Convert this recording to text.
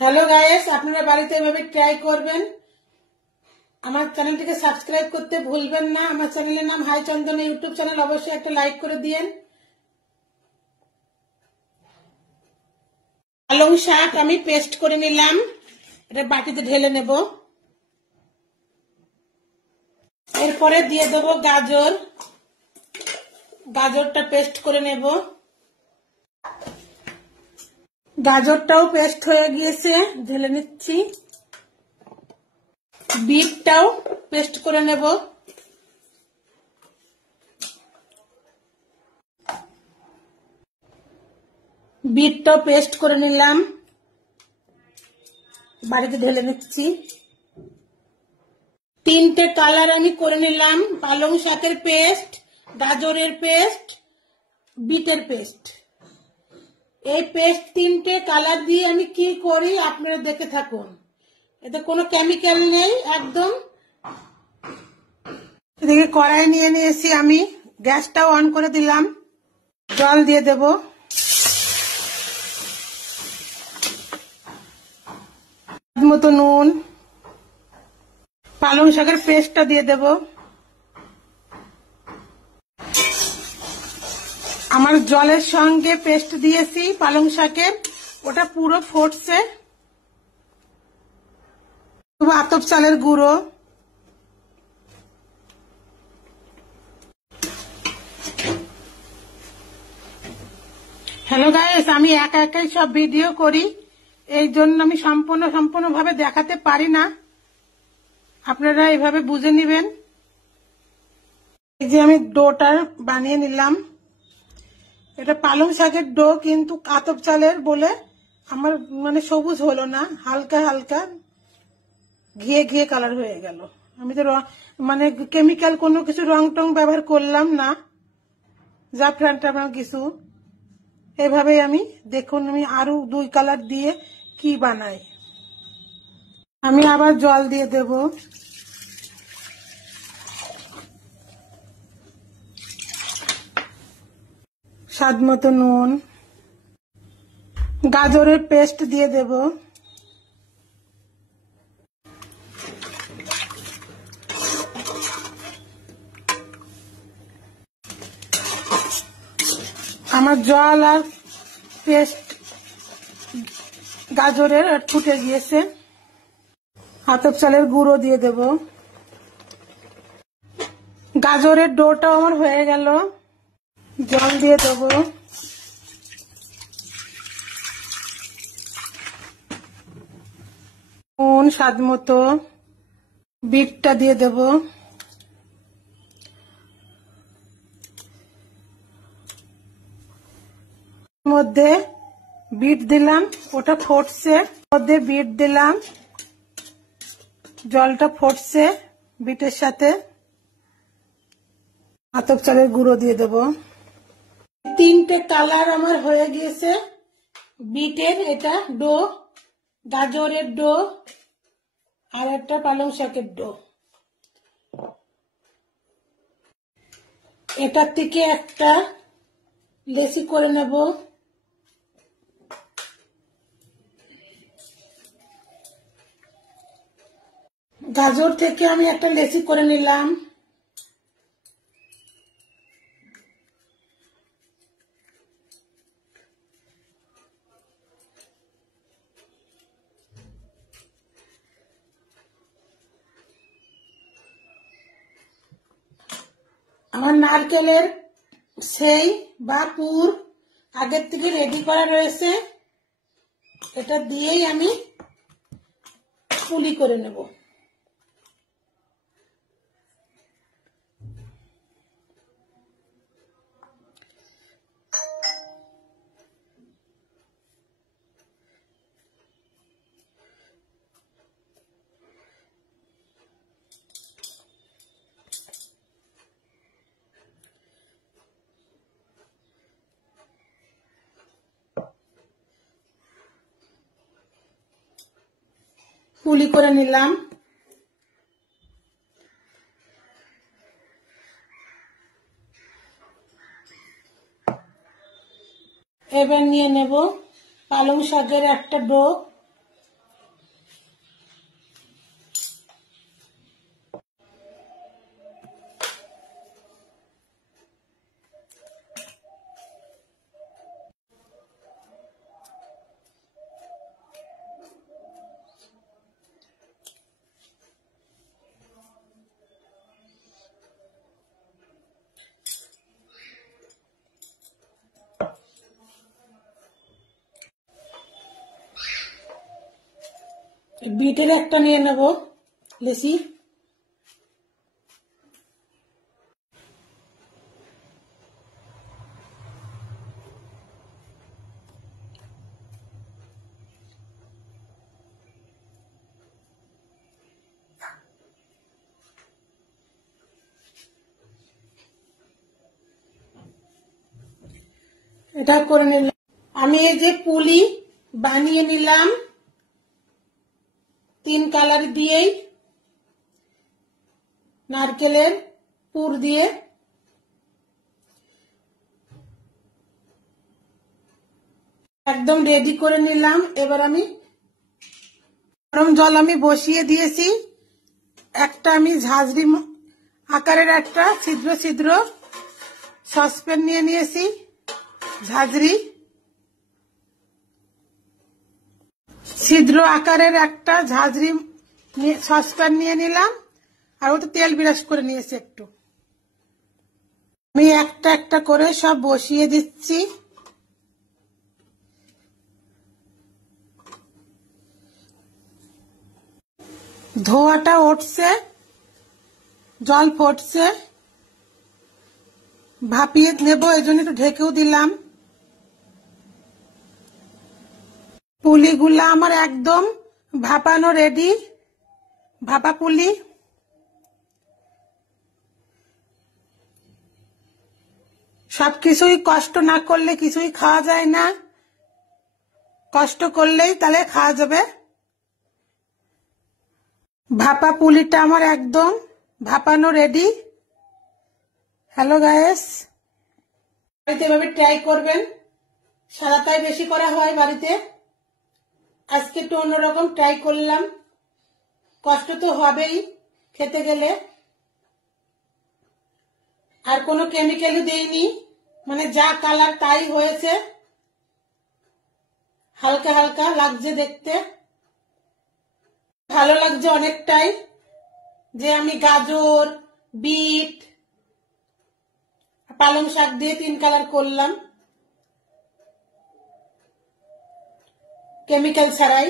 Hello guys, আপনারা বাড়িতে এভাবে ট্রাই করবেন। আমার চ্যানেলটিকে সাবস্ক্রাইব করতে ভুলবেন না। আমার চ্যানেলের নাম হাই চন্দন ইউটিউব চ্যানেল। অবশ্যই একটা লাইক করে দিয়েন। পালং শাক আমি পেস্ট করে নিলাম, এটা বাটিতে ঢেলে নেব। এরপরে দিয়ে দেবো গাজর, গাজরটা পেস্ট করে নেব। গাজরটাও পেস্ট হয়ে গিয়েছে, ঢেলে নিচ্ছি। বিটটাও পেস্ট করে নেব। বিটটাও পেস্ট করে নিলাম, বাড়িতে ঢেলে নিচ্ছি। তিনটে কালার আমি করে নিলাম, পালং শাকের পেস্ট, গাজরের পেস্ট, বিটের পেস্ট। এই পেস্ট তিনটে কালার দিয়ে আমি কি করি আপনারা দেখে থাকুন। এতে কোনো কেমিক্যাল নেই, একদম। এদিকে কড়াই নিয়ে নিয়েছি আমি, গ্যাসটাও অন করে দিলাম। জল দিয়ে দেব। মতো নুন, পালং শাকের পেস্টটা দিয়ে দেব। আমার জলের সঙ্গে পেস্ট দিয়েছি পালং শাকের, ওটা পুরো ফুটছে। আতপ চালের গুঁড়ো, হ্যালো গাইস, আমি একা একাই সব ভিডিও করি, এই জন্য আমি সম্পূর্ণভাবে দেখাতে পারি না। আপনারা এইভাবে বুঝে নিবেন। এই যে আমি ডোটা বানিয়ে নিলাম, এটা পালং শাকের ডো, কিন্তু আতপ চালের বলে আমার সবুজ হলো না, হালকা হালকা ঘিয়ে ঘিয়ে কালার হয়ে গেল। আমি তো কেমিক্যাল কোনো কিছু রং টং ব্যবহার করলাম না, জাফরান টাফরান কিছু। এভাবেই আমি দেখুন, আমি আরো 2 কালার দিয়ে কি বানাই। আমি আবার জল দিয়ে দেব। স্বাদ মতো নুন, গাজরের পেস্ট দিয়ে দেব। আমার জল আর পেস্ট গাজরের ফুটে গিয়েছে। আতপ চালের গুঁড়ো দিয়ে দেব। গাজরের ডোটাও আমার হয়ে গেল, জল দিয়ে দেব। নুন স্বাদ মতো, বিটটা দিয়ে দেব। মধ্যে বিট দিলাম, ওটা ফুটছে, মধ্যে বিট দিলাম, জলটা ফুটছে বিটের সাথে। আতপ চালের গুঁড়ো দিয়ে দেব। তিনটে কালার আমার হয়ে গিয়েছে, বিটের এটা ডো, গাজরের ডো, আর একটা পালং শাকের ডো। এটার থেকে একটা লেচি করে নেব। গাজর থেকে আমি একটা লেচি করে নিলাম। আমার নারকেলের সেই বা পুর আগের থেকে রেডি করা রয়েছে, এটা দিয়েই আমি পুলি করে নেব। পুলি করে নিলাম। এবার নিয়ে নেব পালং শাকের একটা ডো, বিটের একটা নিয়ে নেব লেসি। এটা করে নিলাম। আমি এই যে পুলি বানিয়ে নিলাম 3 কালার দিয়েই, নারকেলের পুর দিয়ে। একদম রেডি করে নিলাম। এবার আমি গরম জল আমি বসিয়ে দিয়েছি। একটা আমি ঝাঁঝরি আকারের একটা ছিদ্র ছিদ্র সসপ্যান নিয়ে নিয়েছি, ঝাঁঝরি ছিদ্র আকারের একটা ঝাঁঝরি সসপ্যান নিয়ে নিলাম। আর ওতে তেল বিরাস করে নিয়েছি একটু। আমি একটা একটা করে সব বসিয়ে দিচ্ছি। ধোয়াটা উঠছে, জল ফুটছে, ভাপিয়ে নেব, এই জন্য একটু ঢেকেও দিলাম। পুলিগুলা আমার একদম ভাপানো রেডি, ভাপা পুলি। সবকিছুই কষ্ট না করলে কিছুই খাওয়া যায় না, কষ্ট করলেই তাহলে খাওয়া যাবে। ভাপা পুলিটা আমার একদম ভাপানো রেডি। হ্যালো গাইস, বাড়িতে এভাবে ট্রাই করবেন। সাদাটাই বেশি করা হয় বাড়িতে, আজকে একটু অন্যরকম ট্রাই করলাম। কষ্ট তো হবেই খেতে গেলে। আর কোনো কেমিক্যালও দেইনি, মানে যা কালার তাই হয়েছে। হালকা হালকা লাগছে দেখতে, ভালো লাগছে অনেকটাই। যে আমি গাজর, বিট, পালং শাক দিয়ে 3 কালার করলাম কেমিক্যাল ছাড়াই।